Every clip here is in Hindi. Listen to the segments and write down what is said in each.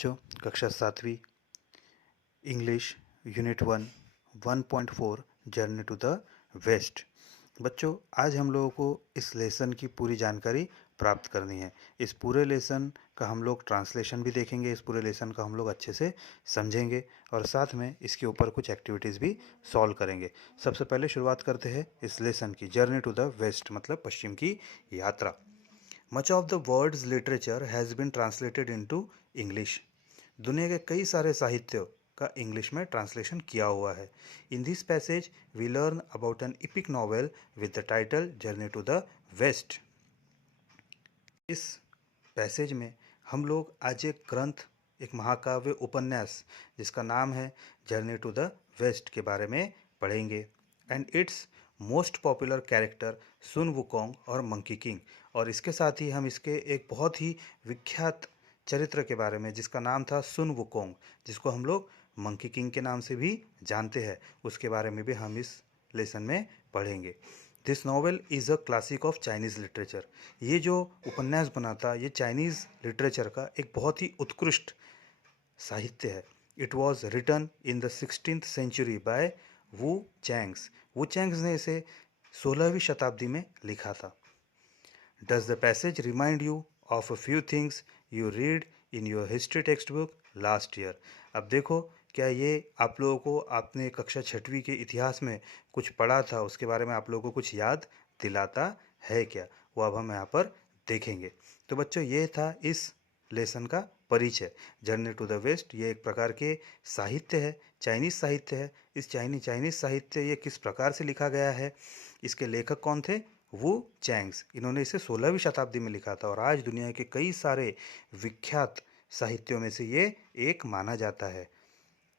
बच्चों, कक्षा 7वीं English unit 1 1.4 journey to the west. बच्चों, आज हम लोगों को इस लेसन की पूरी जानकारी प्राप्त करनी है। इस पूरे लेसन का हम लोग ट्रांसलेशन भी देखेंगे, इस पूरे लेसन का हम लोग अच्छे से समझेंगे और साथ में इसके ऊपर कुछ एक्टिविटीज़ भी सॉल्व करेंगे। सबसे पहले शुरुआत करते हैं इस लेसन की। जर्नी टू द वेस्ट मतलब पश्चिम की यात्रा। Much of the world's literature has been translated into English. दुनिया के कई सारे साहित्य का इंग्लिश में ट्रांसलेशन किया हुआ है। In this passage we learn about an epic novel with the title Journey to the West. इस पैसेज में हम लोग आज एक ग्रंथ, एक महाकाव्य उपन्यास जिसका नाम है जर्नी टू द वेस्ट के बारे में पढ़ेंगे। And it's most popular character soon Wukong और मंकी किंग। और इसके साथ ही हम इसके एक बहुत ही विख्यात चरित्र के बारे में जिसका नाम था सुन वुकोंग, जिसको हम लोग मंकी किंग के नाम से भी जानते हैं, उसके बारे में भी हम इस लेसन में पढ़ेंगे। This novel is a classic of Chinese literature. ये जो उपन्यास बना था ये चाइनीज़ लिटरेचर का एक बहुत ही उत्कृष्ट साहित्य है। It was written in the 16th century by Wu Cheng'en. Wu Cheng'en ने इसे 16वीं शताब्दी में लिखा था। Does the passage remind you of a few things you read in your history textbook last year? अब देखो, क्या ये आप लोगों को आपने कक्षा 6वीं के इतिहास में कुछ पढ़ा था, उसके बारे में आप लोगों को कुछ याद दिलाता है क्या? वो अब हम यहाँ पर देखेंगे। तो बच्चों, ये था इस लेसन का परिचय। जर्नी टू द वेस्ट ये एक प्रकार के साहित्य है, चाइनीज़ साहित्य है। इस चाइनीज़ साहित्य ये किस प्रकार से लिखा गया है, इसके लेखक कौन थे? वो चैंग्स। इन्होंने इसे 16वीं शताब्दी में लिखा था और आज दुनिया के कई सारे विख्यात साहित्यों में से ये एक माना जाता है।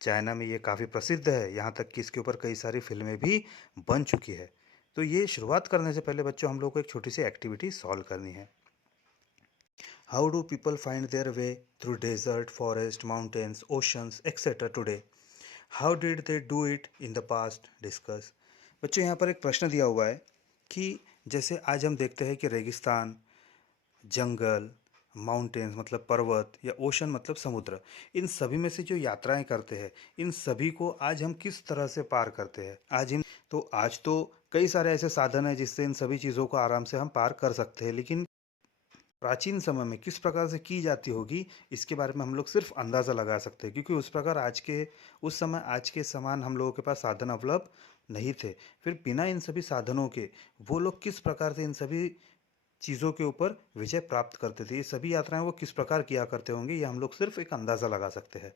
चाइना में ये काफ़ी प्रसिद्ध है, यहाँ तक कि इसके ऊपर कई सारी फिल्में भी बन चुकी है। तो ये शुरुआत करने से पहले बच्चों हम लोग को एक छोटी सी एक्टिविटी सॉल्व करनी है। How do people find their way through desert, forest, mountains, oceans etcetera today? How did they do it in the past? Discuss. बच्चों, यहाँ पर एक प्रश्न दिया हुआ है कि जैसे आज हम देखते हैं कि रेगिस्तान, जंगल, माउंटेन्स मतलब पर्वत या ओशन मतलब समुद्र, इन सभी में से जो यात्राएं करते हैं, इन सभी को आज हम किस तरह से पार करते हैं? आज तो कई सारे ऐसे साधन हैं जिससे इन सभी चीज़ों को आराम से हम पार कर सकते हैं, लेकिन प्राचीन समय में किस प्रकार से की जाती होगी इसके बारे में हम लोग सिर्फ अंदाज़ा लगा सकते हैं, क्योंकि उस समय आज के समान हम लोगों के पास साधन उपलब्ध नहीं थे। फिर बिना इन सभी साधनों के वो लोग किस प्रकार से इन सभी चीज़ों के ऊपर विजय प्राप्त करते थे, ये सभी यात्राएं वो किस प्रकार किया करते होंगे, ये हम लोग सिर्फ एक अंदाज़ा लगा सकते हैं।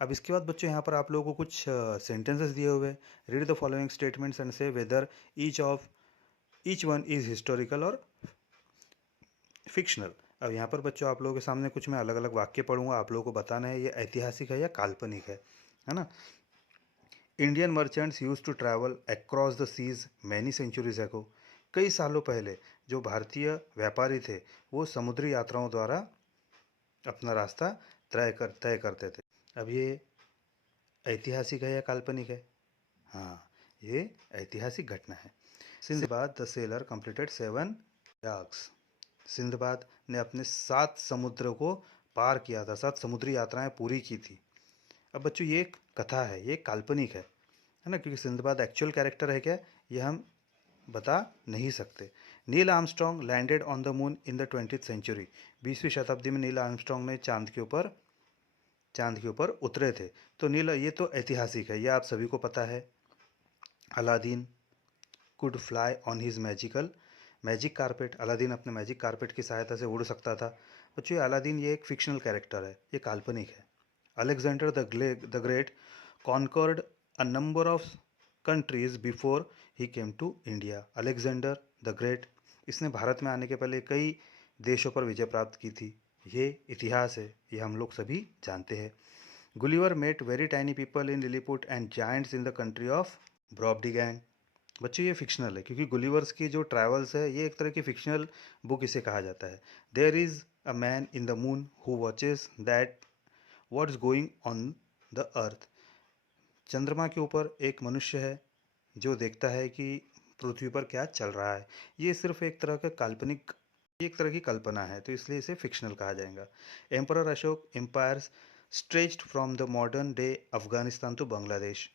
अब इसके बाद बच्चों यहाँ पर आप लोगों को कुछ सेंटेंसेस दिए हुए हैं। Read the following statements and say whether each one is historical और फिक्शनल। अब यहाँ पर बच्चों आप लोगों के सामने कुछ मैं अलग अलग वाक्य पढ़ूंगा, आप लोगों को बताना है ये ऐतिहासिक है या काल्पनिक है ना। Indian merchants used to travel across the seas many centuries ago. कई सालों पहले जो भारतीय व्यापारी थे वो समुद्री यात्राओं द्वारा अपना रास्ता तय करते थे। अब ये ऐतिहासिक है या काल्पनिक है? हाँ, ये ऐतिहासिक घटना है। Sindbad the sailor completed 7 voyages. Sindbad ने अपने 7 समुद्र को पार किया था, 7 समुद्री यात्राएं पूरी की थी। अब बच्चों ये एक कथा है, ये काल्पनिक है ना, क्योंकि सिंदबाद एक्चुअल कैरेक्टर है क्या ये हम बता नहीं सकते। Neil Armstrong landed on the moon in the 20th century. 20वीं शताब्दी में नील आर्मस्ट्रॉन्ग ने चांद के ऊपर उतरे थे। तो ये तो ऐतिहासिक है, ये आप सभी को पता है। Aladdin could fly on his magic carpet. Aladdin अपने मैजिक कारपेट की सहायता से उड़ सकता था। बच्चों, अलादीन ये एक फिक्शनल कैरेक्टर है, ये काल्पनिक है। Alexander the Great conquered a number of countries before he came to India. Alexander the Great, इसने भारत में आने के पहले कई देशों पर विजय प्राप्त की थी। ये इतिहास है, ये हम लोग सभी जानते हैं। Gulliver met very tiny people in Lilliput and giants in the country of Brobdingnag. बच्चों, ये फिक्शनल है क्योंकि गुलिवर्स की जो ट्रैवल्स है ये एक तरह की फिक्शनल बुक इसे कहा जाता है। There is a man in the moon who watches that what's going on the earth. चंद्रमा के ऊपर एक मनुष्य है जो देखता है कि पृथ्वी पर क्या चल रहा है। ये सिर्फ एक तरह का काल्पनिक ये एक तरह की कल्पना है, तो इसलिए इसे फिक्शनल कहा जाएगा। Emperor Ashok empires stretched from the modern day Afghanistan to Bangladesh.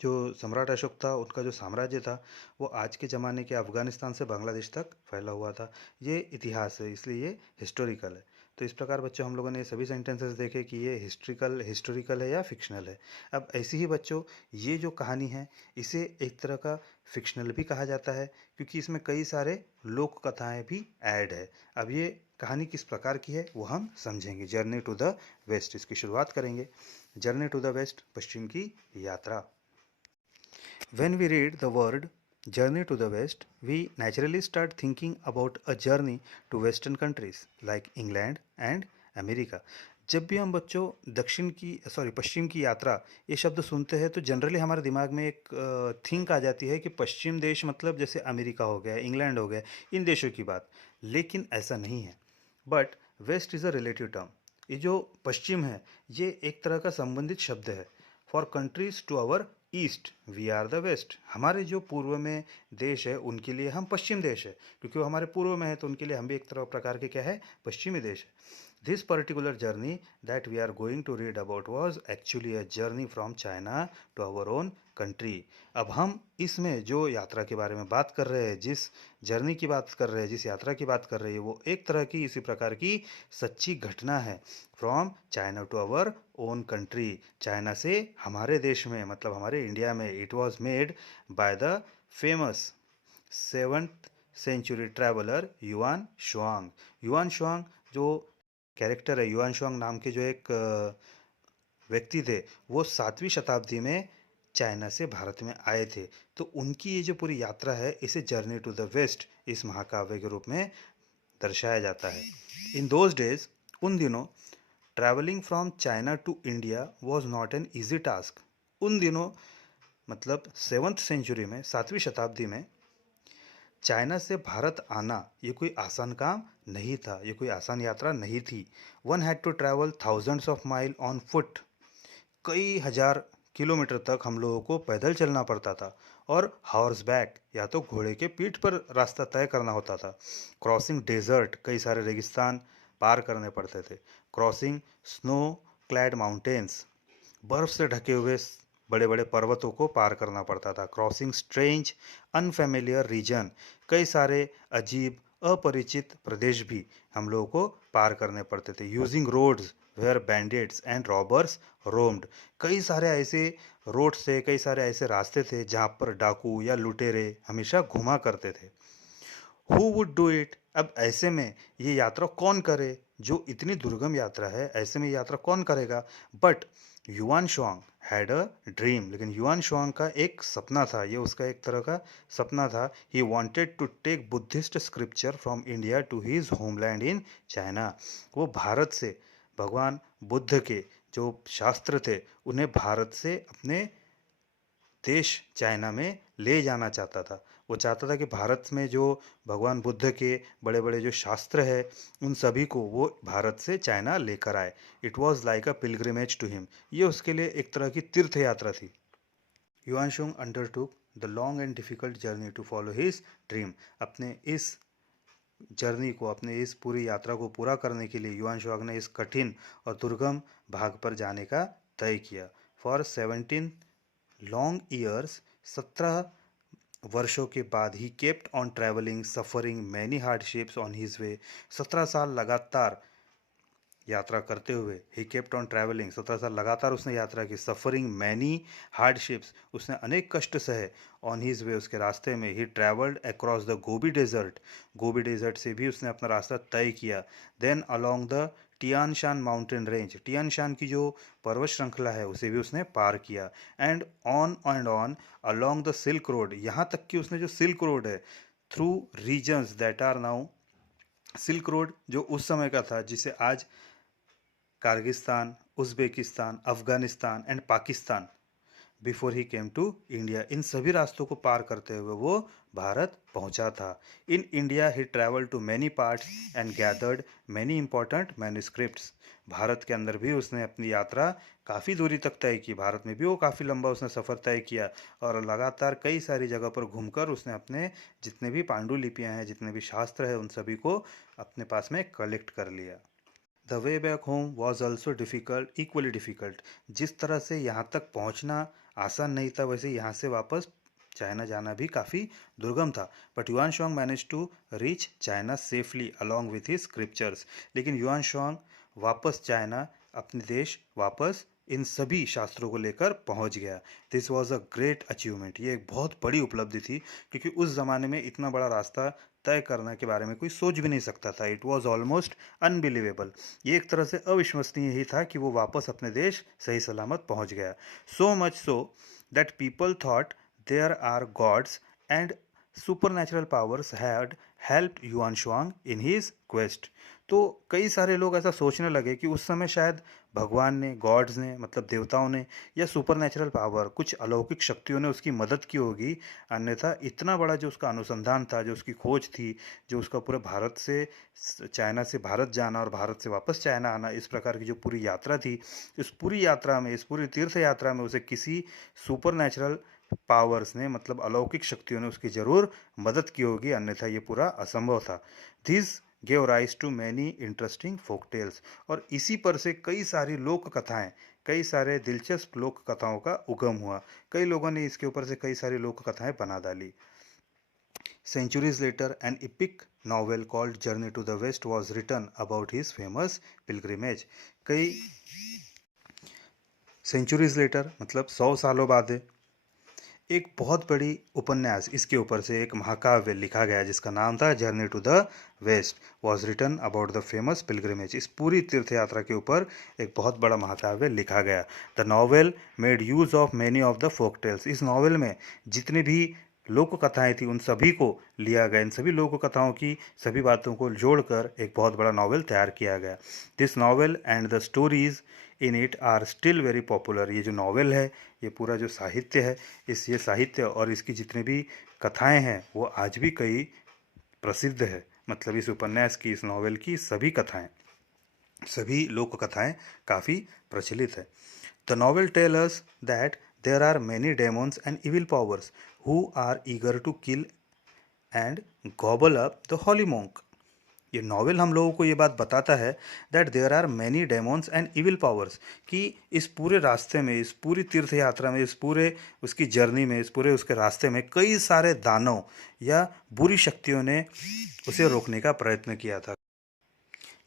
जो सम्राट अशोक था, उनका जो साम्राज्य था, वो आज के ज़माने के अफ़गानिस्तान से बांग्लादेश तक फैला हुआ था। ये इतिहास है, इसलिए ये हिस्टोरिकल है। तो इस प्रकार बच्चों हम लोगों ने सभी सेंटेंसेस देखे कि ये हिस्टोरिकल है या फिक्शनल है। अब ऐसे ही बच्चों, ये जो कहानी है, इसे एक तरह का फिक्शनल भी कहा जाता है, क्योंकि इसमें कई सारे लोक कथाएँ भी ऐड है। अब ये कहानी किस प्रकार की है वो हम समझेंगे। जर्नी टू द वेस्ट, इसकी शुरुआत करेंगे। जर्नी टू द वेस्ट, पश्चिम की यात्रा। When we read the word journey to the west, we naturally start thinking about a journey to western countries like England and America. जब भी हम बच्चों पश्चिम की यात्रा ये शब्द सुनते हैं, तो जनरली हमारे दिमाग में एक थिंक आ जाती है कि पश्चिम देश मतलब जैसे अमेरिका हो गया, इंग्लैंड हो गया, इन देशों की बात। लेकिन ऐसा नहीं है। But west is a relative term. ये जो पश्चिम है, ये एक तरह का संबंधित शब्द है। For countries to our east we are the west. हमारे जो पूर्व में देश है, उनके लिए हम पश्चिम देश है, क्योंकि वो हमारे पूर्व में है, तो उनके लिए हम भी एक तरह प्रकार के क्या है, पश्चिमी देश है। This particular journey that we are going to read about was actually a journey from China to our own country. अब हम इसमें जो यात्रा के बारे में बात कर रहे हैं, जिस जर्नी की बात कर रहे हैं, जिस यात्रा की बात कर रहे हैं, वो एक तरह की इसी प्रकार की सच्ची घटना है। From China to our own country, China से हमारे देश में, मतलब हमारे इंडिया में। It was made by the famous 7th century traveller युआन शुआंग। युआन शुआंग जो कैरेक्टर है, युआन शुआंग नाम के जो एक व्यक्ति थे, वो 7वीं शताब्दी में चाइना से भारत में आए थे। तो उनकी ये जो पूरी यात्रा है, इसे जर्नी टू द वेस्ट इस महाकाव्य के रूप में दर्शाया जाता है। इन दोज डेज, उन दिनों, travelling from China to India was not an easy task. उन दिनों मतलब 7th सेंचुरी में, 7वीं शताब्दी में चाइना से भारत आना ये कोई आसान काम नहीं था, ये कोई आसान यात्रा नहीं थी। One had to travel thousands of mile on foot. कई हजार किलोमीटर तक हम लोगों को पैदल चलना पड़ता था, और हॉर्स बैक या तो घोड़े के पीठ पर रास्ता तय करना होता था। क्रॉसिंग डेजर्ट, कई सारे रेगिस्तान पार करने पड़ते थे। क्रॉसिंग स्नो क्लैड माउंटेन्स, बर्फ से ढके हुए बड़े बड़े पर्वतों को पार करना पड़ता था। क्रॉसिंग स्ट्रेंज अनफेमिलियर रीजन, कई सारे अजीब अपरिचित प्रदेश भी हम लोगों को पार करने पड़ते थे। Using roads where bandits and robbers roamed, कई सारे ऐसे रोड से, कई सारे ऐसे रास्ते थे जहाँ पर डाकू या लुटेरे हमेशा घुमा करते थे। हु वुड डू इट, अब ऐसे में ये यात्रा कौन करे, जो इतनी दुर्गम यात्रा है, ऐसे में यात्रा कौन करेगा। बट युआन शुआंग हैड अ ड्रीम, लेकिन युआन शुआंग का एक सपना था, ये उसका एक तरह का सपना था। He wanted to take Buddhist scripture from India to his homeland in China. वो भारत से भगवान बुद्ध के जो शास्त्र थे, उन्हें भारत से अपने देश चाइना में ले जाना चाहता था। वो चाहता था कि भारत में जो भगवान बुद्ध के बड़े बड़े जो शास्त्र है, उन सभी को वो भारत से चाइना लेकर आए। It was like a pilgrimage to him, ये उसके लिए एक तरह की तीर्थ यात्रा थी। Xuanzang undertook the long and difficult journey to follow his dream. अपने इस जर्नी को, अपने इस पूरी यात्रा को पूरा करने के लिए युआनशुआंग ने इस कठिन और दुर्गम भाग पर जाने का तय किया। फॉर 17 लॉन्ग ईयर्स, 17 वर्षों के बाद he kept on travelling suffering many hardships on his way. 17 साल लगातार यात्रा करते हुए, ही केप्ट ऑन ट्रैवलिंग, 17 साल लगातार उसने यात्रा की। सफरिंग मैनी हार्डशिप्स, उसने अनेक कष्ट सहे। ऑन हिज वे, उसके रास्ते में। He travelled across the Gobi desert, Gobi desert से भी उसने अपना रास्ता तय किया। Then along the Tianshan mountain range, Tianshan की जो पर्वत श्रृंखला है, उसे भी उसने पार किया। And on along the silk road, यहाँ तक कि उसने जो सिल्क रोड है, through regions that are now, silk road जो उस समय का था, जिसे आज Kyrgyzstan, Uzbekistan, Afghanistan and Pakistan before he came to India. इन सभी रास्तों को पार करते हुए वो भारत पहुंचा था। In India he travel to many parts and gathered many important manuscripts. Bharat के अंदर भी उसने अपनी यात्रा काफ़ी दूरी तक तय की, भारत में भी वो काफ़ी लंबा उसने सफ़र तय किया और लगातार कई सारी जगह पर घूमकर उसने अपने जितने भी पांडुलिपियाँ हैं, जितने भी शास्त्र हैं, उन सभी को अपने पास में कलेक्ट कर लिया। The way back home was also difficult, equally difficult. जिस तरह से यहाँ तक पहुँचना आसान नहीं था, वैसे यहाँ से वापस चाइना जाना भी काफ़ी दुर्गम था। बट युआन Zang manage to reach China safely along with his scriptures. लेकिन युआन शुआंग वापस चाइना, अपने देश वापस इन सभी शास्त्रों को लेकर पहुंच गया। This was a great achievement. ये एक बहुत बड़ी उपलब्धि थी, क्योंकि उस ज़माने में इतना बड़ा रास्ता तय करने के बारे में कोई सोच भी नहीं सकता था। It was almost unbelievable. ये एक तरह से अविश्वसनीय ही था कि वो वापस अपने देश सही सलामत पहुंच गया। So much so that people thought there are gods and supernatural powers had helped युआन शुआंग इन हिज क्वेस्ट। तो कई सारे लोग ऐसा सोचने लगे कि उस समय शायद भगवान ने, गॉड्स ने, मतलब देवताओं ने, या सुपरनैचुरल पावर, कुछ अलौकिक शक्तियों ने उसकी मदद की होगी। अन्यथा इतना बड़ा जो उसका अनुसंधान था, जो उसकी खोज थी, जो उसका पूरे भारत से, चाइना से भारत जाना और भारत से वापस चाइना आना, इस प्रकार की जो पूरी यात्रा थी, इस पूरी यात्रा में, इस पूरी तीर्थ यात्रा में उसे किसी सुपरनैचुरल पावर्स ने, मतलब अलौकिक शक्तियों ने उसकी ज़रूर मदद की होगी, अन्यथा ये पूरा असंभव था। This gave rise to many interesting folk tales. और इसी पर से कई सारी लोक कथाएं, कई सारे दिलचस्प लोक कथाओं का उगम हुआ। कई लोगों ने इसके ऊपर से कई सारी लोक कथाएं बना डाली। Centuries later, an epic novel called Journey to the West was written about his famous pilgrimage. कई सेंचुरीज लेटर मतलब 100 सालों बाद एक बहुत बड़ी उपन्यास, इसके ऊपर से एक महाकाव्य लिखा गया जिसका नाम था Journey to the West, was written about the famous pilgrimage. इस पूरी तीर्थ यात्रा के ऊपर एक बहुत बड़ा महाकाव्य लिखा गया। The novel made use of many of the folk tales. इस नॉवेल में जितनी भी लोक कथाएं थी उन सभी को लिया गया, इन सभी लोक कथाओं की सभी बातों को जोड़कर एक बहुत बड़ा नॉवेल तैयार किया गया। This novel and the stories in it are still very popular. ये जो नॉवेल है, ये पूरा जो साहित्य है, ये साहित्य और इसकी जितनी भी कथाएं हैं वो आज भी कई प्रसिद्ध है। मतलब इस उपन्यास की, इस नॉवेल की सभी कथाएं, सभी लोक कथाएं काफ़ी प्रचलित है। The novel tell us that there are many demons and evil powers who are eager to kill and gobble up the holy monk. ये नॉवेल हम लोगों को ये बात बताता है that there are many demons and evil powers, कि इस पूरे रास्ते में, इस पूरी तीर्थ यात्रा में, इस पूरे उसकी जर्नी में, इस पूरे उसके रास्ते में कई सारे दानव या बुरी शक्तियों ने उसे रोकने का प्रयत्न किया था।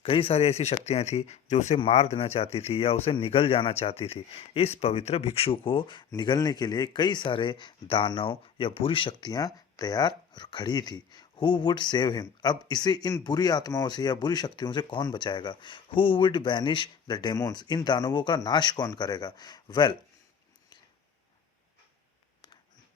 कई सारी ऐसी शक्तियाँ थी जो उसे मार देना चाहती थी या उसे निगल जाना चाहती थी। इस पवित्र भिक्षु को निगलने के लिए कई सारे दानव या बुरी शक्तियाँ तैयार खड़ी थी। Who would save him? अब इसे इन बुरी आत्माओं से या बुरी शक्तियों से कौन बचाएगा? Who would banish the demons? इन दानवों का नाश कौन करेगा? Well,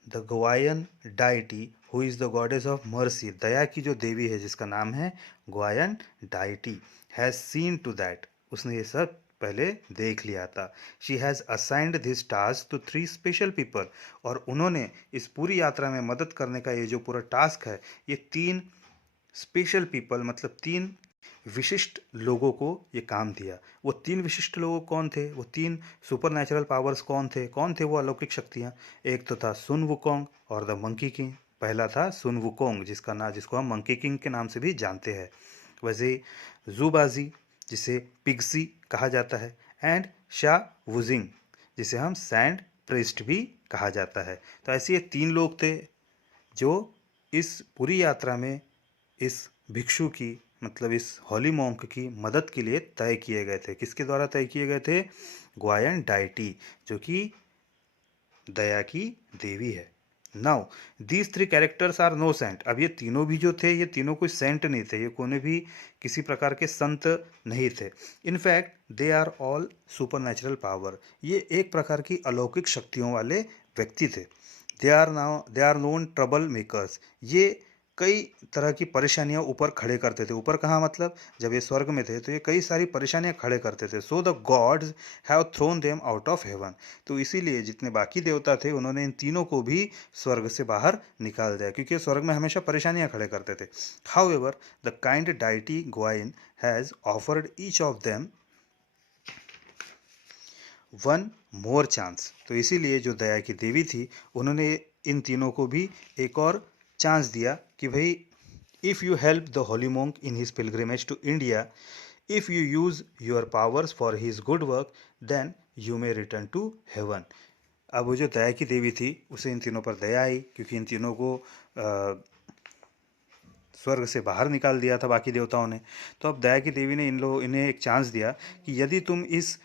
the Guanyin deity who is the goddess of mercy, दया की जो देवी है जिसका नाम है Guanyin deity, has seen to that, उसने ये सब पहले देख लिया था। She has assigned this task to 3 special people, और उन्होंने इस पूरी यात्रा में मदद करने का ये जो पूरा टास्क है, ये 3 स्पेशल पीपल मतलब 3 विशिष्ट लोगों को ये काम दिया। वो 3 विशिष्ट लोग कौन थे? वो 3 सुपरनैचुरल पावर्स कौन थे? कौन थे वो अलौकिक शक्तियाँ? एक तो था सुन वुकोंग और द मंकी किंग। पहला था सुन वुकोंग, जिसको हम मंकी किंग के नाम से भी जानते हैं। वैसे जूबाजी, जिसे पिग्सी कहा जाता है, एंड शाह वुजिंग, जिसे हम सैंड प्रेस्ट भी कहा जाता है। तो ऐसे ये 3 लोग थे जो इस पूरी यात्रा में इस भिक्षु की, मतलब इस हॉली मॉन्क की मदद के लिए तय किए गए थे। किसके द्वारा तय किए गए थे? ग्वायन डाइटी, जो कि दया की देवी है। Now these 3 characters are no saint. अब ये तीनों भी जो थे, ये तीनों कोई सेंट नहीं थे, ये कोई भी किसी प्रकार के संत नहीं थे। In fact they are all super power. ये एक प्रकार की अलौकिक शक्तियों वाले व्यक्ति थे। They are known trouble makers. ये कई तरह की परेशानियां ऊपर खड़े करते थे। ऊपर कहाँ मतलब जब ये स्वर्ग में थे तो ये कई सारी परेशानियां खड़े करते थे। So the gods have thrown them out of haven. तो इसीलिए जितने बाकी देवता थे उन्होंने इन तीनों को भी स्वर्ग से बाहर निकाल दिया, क्योंकि स्वर्ग में हमेशा परेशानियां खड़े करते थे। However the kind deity Guanyin has offered each of them one more chance. तो इसीलिए जो दया की देवी थी उन्होंने इन तीनों को भी एक और चांस दिया कि भाई, if you help the holy monk in his pilgrimage to India, if you use your powers for his good work, then you may return to heaven. अब वो जो दया की देवी थी उसे इन तीनों पर दया आई, क्योंकि इन तीनों को स्वर्ग से बाहर निकाल दिया था बाकी देवताओं ने। तो अब दया की देवी ने इन्हें एक चांस दिया कि यदि तुम इस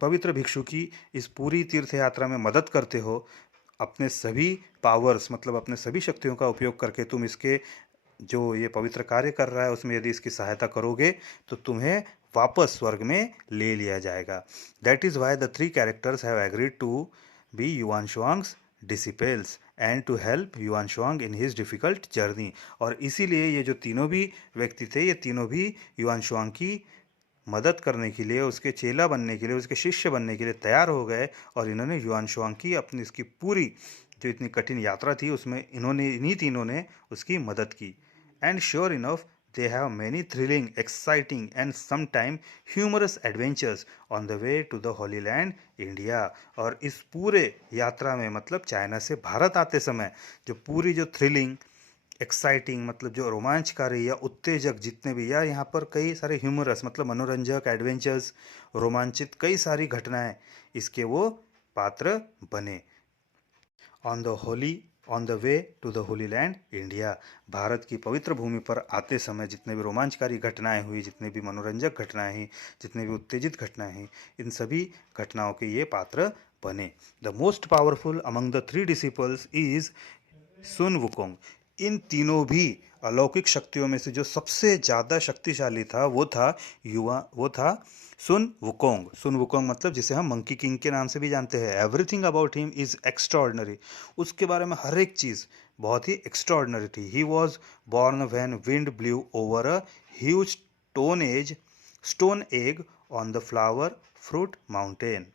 पवित्र भिक्षु की इस पूरी तीर्थ यात्रा में मदद करते हो, अपने सभी पावर्स मतलब अपने सभी शक्तियों का उपयोग करके तुम इसके जो ये पवित्र कार्य कर रहा है उसमें यदि इसकी सहायता करोगे तो तुम्हें वापस स्वर्ग में ले लिया जाएगा। That is why the three characters have agreed to be Yuan Shuang's disciples and to help Yuan शुआंग in his difficult journey. और इसीलिए ये जो तीनों भी व्यक्ति थे ये तीनों भी युआन शुआंग की मदद करने के लिए, उसके चेला बनने के लिए, उसके शिष्य बनने के लिए तैयार हो गए। और इन्होंने युआन शुआंग की अपनी इसकी पूरी जो इतनी कठिन यात्रा थी उसमें इन्हीं तीनों ने उसकी मदद की। And sure enough they have many thrilling, exciting and sometime humorous adventures on the way to the Holy Land, India। और इस पूरे यात्रा में मतलब चाइना से भारत आते समय जो पूरी जो थ्रिलिंग एक्साइटिंग मतलब जो रोमांचकारी या उत्तेजक जितने भी, या यहाँ पर कई सारे ह्यूमरस मतलब मनोरंजक, एडवेंचर्स, रोमांचित कई सारी घटनाएं इसके वो पात्र बने। On the way to the holy land India, Bharat की पवित्र भूमि पर आते समय जितने भी रोमांचकारी घटनाएं हुई, जितने भी मनोरंजक घटनाएं हुई, जितने भी उत्तेजित घटनाएं हुई, इन सभी घटनाओं के ये पात्र बने। The most powerful among the three disciples is Sun Wukong. इन तीनों भी अलौकिक शक्तियों में से जो सबसे ज़्यादा शक्तिशाली था वो था सुन वुकोंग। सुन वुकोंग मतलब जिसे हम मंकी किंग के नाम से भी जानते हैं। Everything about him is extraordinary. उसके बारे में हर एक चीज़ बहुत ही एक्स्ट्रॉर्डनरी थी। He was born when wind blue over a huge stone egg on the flower fruit mountain.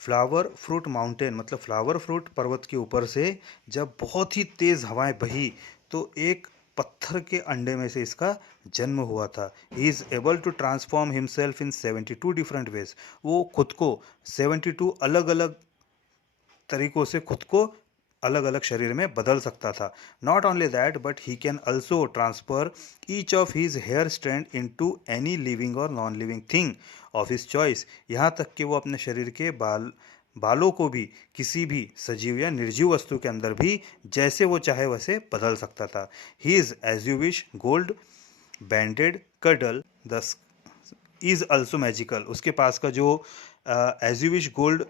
Flower fruit mountain मतलब फ्लावर फ्रूट पर्वत के ऊपर से जब बहुत ही तेज़ हवाएं बही तो एक पत्थर के अंडे में से इसका जन्म हुआ था। ही is able to transform himself in 72 different ways. वो खुद को 72 अलग अलग तरीकों से खुद को अलग अलग शरीर में बदल सकता था। Not only that but he can also transfer each of his hair strand into any living और non living thing of his choice. यहाँ तक कि वो अपने शरीर के बालों को भी किसी भी सजीव या निर्जीव वस्तु के अंदर भी जैसे वो चाहे वैसे बदल सकता था। He is as you wish gold banded cudgel the is also magical. उसके पास का जो as you wish gold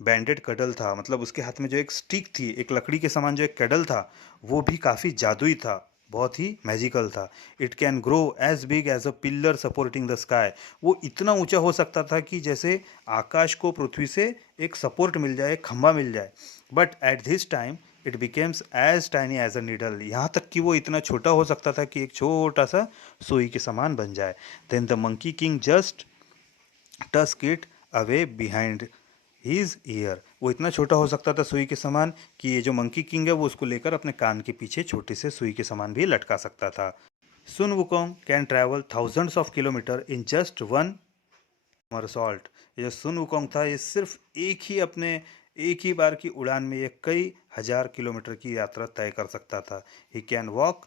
banded cudgel था मतलब उसके हाथ में जो एक स्टिक थी, एक लकड़ी के समान जो एक कडल था, वो भी काफ़ी जादुई था, बहुत ही मैजिकल था। It can grow as big as a pillar supporting the sky. वो इतना ऊंचा हो सकता था कि जैसे आकाश को पृथ्वी से एक सपोर्ट मिल जाए, एक खंभा मिल जाए। But at this time it becomes as tiny as a needle. यहाँ तक कि वो इतना छोटा हो सकता था कि एक छोटा सा सुई के समान बन जाए। Then the monkey king just टस्क it away behind his ear. वो इतना छोटा हो सकता था सुई के समान कि ये जो मंकी किंग है वो उसको लेकर अपने कान के पीछे छोटे से सुई के समान भी लटका सकता था। Sun Wukong can travel thousands of kilometre in just one somersault. ये जो सुन वुकोंग था ये सिर्फ एक ही बार की उड़ान में ये कई हजार किलोमीटर की यात्रा तय कर सकता था। He can walk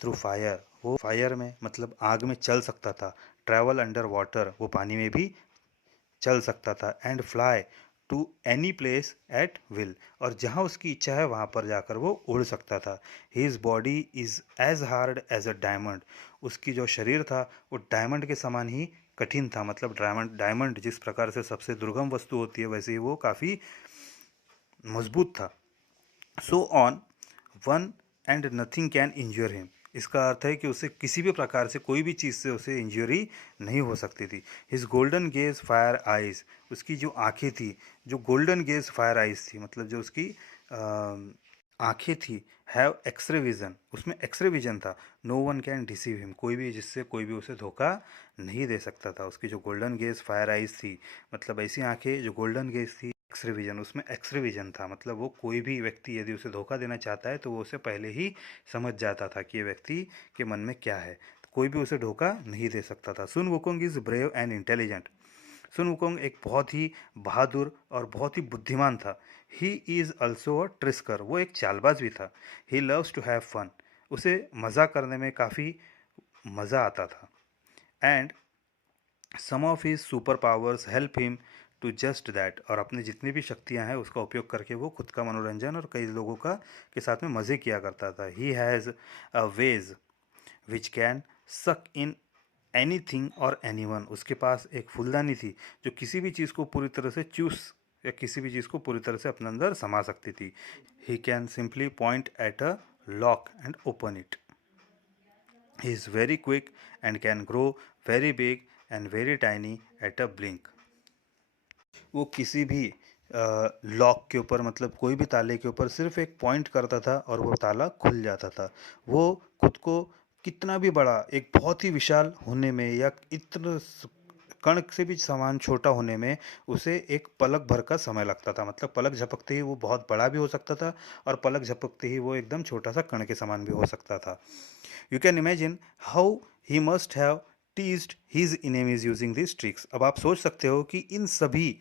through fire. वो फायर में मतलब आग में चल सकता था। ट्रैवल अंडर वाटर, वो पानी में भी चल सकता था। And fly to any place at will, और जहाँ उसकी इच्छा है वहाँ पर जाकर वो उड़ सकता था। His body is as hard as a diamond. उसकी जो शरीर था वो डायमंड के समान ही कठिन था। मतलब डायमंड जिस प्रकार से सबसे दुर्गम वस्तु होती है वैसे ही वो काफ़ी मजबूत था। So on one and nothing can इंज्योर him. इसका अर्थ है कि उसे किसी भी प्रकार से कोई भी चीज़ से उसे इंजरी नहीं हो सकती थी। His golden gauge fire eyes. उसकी जो आंखें थी, जो गोल्डन गेज फायर आइज थी मतलब जो उसकी आंखें थी, हैव एक्सरे विजन, उसमें एक्सरे विजन था। No one can deceive him, कोई भी उसे धोखा नहीं दे सकता था। उसकी जो गोल्डन गेज फायर आइज थी, मतलब ऐसी आंखें जो गोल्डन गेज थी। एक्सरे विजन, उसमें एक्सरे विजन था, मतलब वो कोई भी व्यक्ति यदि उसे धोखा देना चाहता है तो वो उसे पहले ही समझ जाता था कि ये व्यक्ति के मन में क्या है, तो कोई भी उसे धोखा नहीं दे सकता था। Sun Wukong is brave and intelligent, Sun Wukong एक बहुत ही बहादुर और बहुत ही बुद्धिमान था। ही इज़ ऑल्सो अ ट्रिस्कर, वो एक चालबाज भी था। He loves to have fun, उसे मज़ा करने में काफ़ी मज़ा आता था। And some of his super powers help him to just that, और अपनी जितनी भी शक्तियां हैं उसका उपयोग करके वो खुद का मनोरंजन और कई लोगों का के साथ में मज़े किया करता था। He has a ways which can सक इन एनीथिंग और एनीवन, उसके पास एक फूलदानी थी जो किसी भी चीज़ को पूरी तरह से चूस या किसी भी चीज़ को पूरी तरह से अपने अंदर समा सकती थी। He can simply point at a lock and open it. He is very quick and can grow very big and very tiny at a blink. वो किसी भी लॉक के ऊपर, मतलब कोई भी ताले के ऊपर सिर्फ एक पॉइंट करता था और वो ताला खुल जाता था। वो खुद को कितना भी बड़ा, एक बहुत ही विशाल होने में या इतना कण से भी सामान छोटा होने में उसे एक पलक भर का समय लगता था। मतलब पलक झपकते ही वो बहुत बड़ा भी हो सकता था और पलक झपकते ही वो एकदम छोटा सा कण के समान भी हो सकता था। You can imagine how he must have teased his enemies using this tricks. अब आप सोच सकते हो कि इन सभी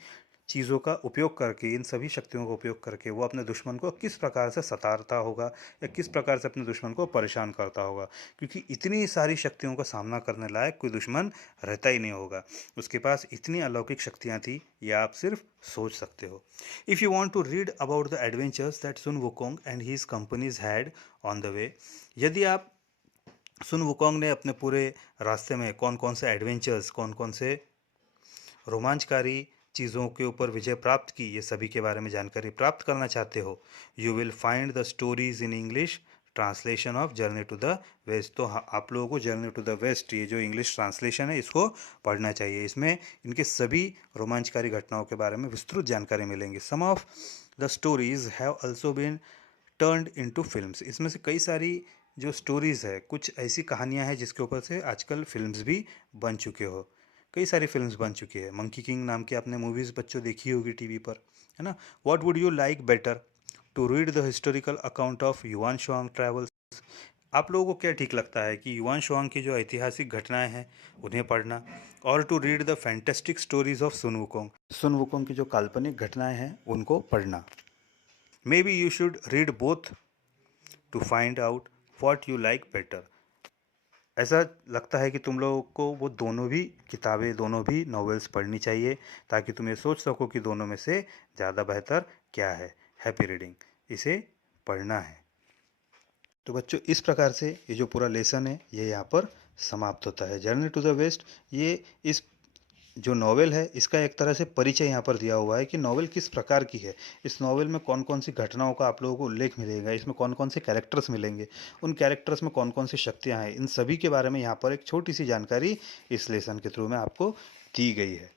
चीज़ों का उपयोग करके, इन सभी शक्तियों का उपयोग करके वो अपने दुश्मन को किस प्रकार से सतारता होगा या किस प्रकार से अपने दुश्मन को परेशान करता होगा, क्योंकि इतनी सारी शक्तियों का सामना करने लायक कोई दुश्मन रहता ही नहीं होगा। उसके पास इतनी अलौकिक शक्तियाँ थी, ये आप सिर्फ सोच सकते हो। If you want to read about the adventures that Sun Wukong and his companies had on the way, यदि आप सुन वुकोंग ने अपने पूरे रास्ते में कौन कौन से एडवेंचर्स, कौन कौन से रोमांचकारी चीज़ों के ऊपर विजय प्राप्त की, ये सभी के बारे में जानकारी प्राप्त करना चाहते हो, you will find the stories in English translation of Journey to the West. तो हाँ, आप लोगों को जर्नी टू द वेस्ट, ये जो इंग्लिश ट्रांसलेशन है, इसको पढ़ना चाहिए। इसमें इनके सभी रोमांचकारी घटनाओं के बारे में विस्तृत जानकारी मिलेंगी। Some of the stories have also been turned into films, इसमें से कई सारी जो स्टोरीज़ है, कुछ ऐसी कहानियां हैं जिसके ऊपर से आजकल फिल्म्स भी बन चुके हो। कई सारी फिल्म्स बन चुकी है। मंकी किंग नाम की आपने मूवीज़ बच्चों देखी होगी टीवी पर, है ना। What would you like better, to read the historical account of युआन शुआंग ट्रैवल्स, आप लोगों को क्या ठीक लगता है कि युआन शुआंग की जो ऐतिहासिक घटनाएं हैं उन्हें पढ़ना, और to read the fantastic stories of Sun Wukong की जो काल्पनिक घटनाएं हैं उनको पढ़ना। May be you should read both to find out what you like better. ऐसा लगता है कि तुम लोगों को वो दोनों भी किताबें, दोनों भी नॉवेल्स पढ़नी चाहिए, ताकि तुम ये सोच सको कि दोनों में से ज़्यादा बेहतर क्या है। हैप्पी रीडिंग, इसे पढ़ना है। तो बच्चों, इस प्रकार से ये जो पूरा लेसन है ये यहाँ पर समाप्त होता है। जर्नी टू द वेस्ट, ये इस जो नॉवेल है इसका एक तरह से परिचय यहाँ पर दिया हुआ है कि नॉवेल किस प्रकार की है। इस नॉवेल में कौन कौन सी घटनाओं का आप लोगों को उल्लेख मिलेगा, इसमें कौन कौन से कैरेक्टर्स मिलेंगे, उन कैरेक्टर्स में कौन कौन सी शक्तियाँ हैं, इन सभी के बारे में यहाँ पर एक छोटी सी जानकारी इस लेसन के थ्रू में आपको दी गई है।